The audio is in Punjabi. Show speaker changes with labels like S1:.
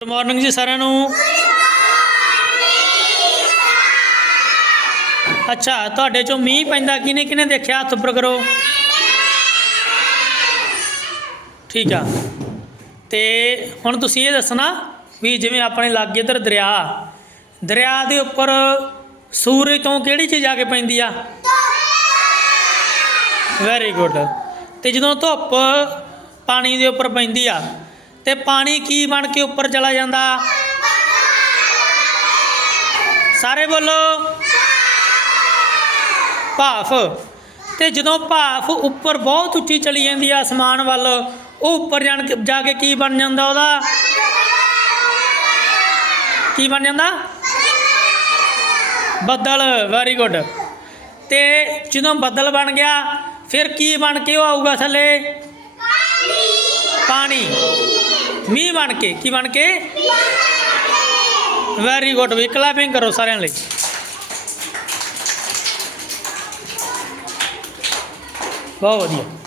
S1: ਗੁੱਡ ਮਾਰਨਿੰਗ ਜੀ ਸਾਰਿਆਂ ਨੂੰ। ਅੱਛਾ, ਤੁਹਾਡੇ ਚੋਂ ਮੀਂਹ ਪੈਂਦਾ ਕਿਨੇ ਕਿਨੇ ਦੇਖਿਆ? ਹੱਥ ਉੱਪਰ ਕਰੋ। ਠੀਕ ਆ। ਤੇ ਹੁਣ ਤੁਸੀਂ ਇਹ ਦੱਸਣਾ ਵੀ ਜਿਵੇਂ ਆਪਣੇ ਲਾਗੇ ਇੱਧਰ ਦਰਿਆ ਦਰਿਆ ਦੇ ਉੱਪਰ ਸੂਰਜ ਤੋਂ ਕਿਹੜੀ ਚੀਜ਼ ਆ ਕੇ ਪੈਂਦੀ ਆ? ਵੈਰੀ ਗੁੱਡ ਤੇ ਜਦੋਂ ਧੁੱਪ ਪਾਣੀ ਦੇ ਉੱਪਰ ਪੈਂਦੀ ਆ ਤੇ ਪਾਣੀ ਕੀ ਬਣ ਕੇ ਉੱਪਰ ਚਲਾ ਜਾਂਦਾ? ਸਾਰੇ ਬੋਲੋ। ਭਾਫ। ਤੇ ਜਦੋਂ ਭਾਫ ਉੱਪਰ ਬਹੁਤ ਉੱਚੀ ਚਲੀ ਜਾਂਦੀ ਆ ਅਸਮਾਨ ਵੱਲ, ਉਹ ਉੱਪਰ ਜਾਣ ਕੇ ਜਾ ਕੇ ਕੀ ਬਣ ਜਾਂਦਾ ਉਹਦਾ? ਕੀ ਬਣ ਜਾਂਦਾ? ਬੱਦਲ। ਵੈਰੀ ਗੁੱਡ ਤੇ ਜਦੋਂ ਬੱਦਲ ਬਣ ਗਿਆ, ਫਿਰ ਕੀ ਬਣ ਕੇ ਉਹ ਆਊਗਾ ਥੱਲੇ? ਮੀਂਹ ਬਣ ਕੇ, ਕੀ ਬਣ ਕੇ? ਵੈਰੀ ਗੁੱਡ ਵੀ ਕਲੈਪਿੰਗ ਕਰੋ ਸਾਰਿਆਂ ਲਈ। ਬਹੁਤ ਵਧੀਆ।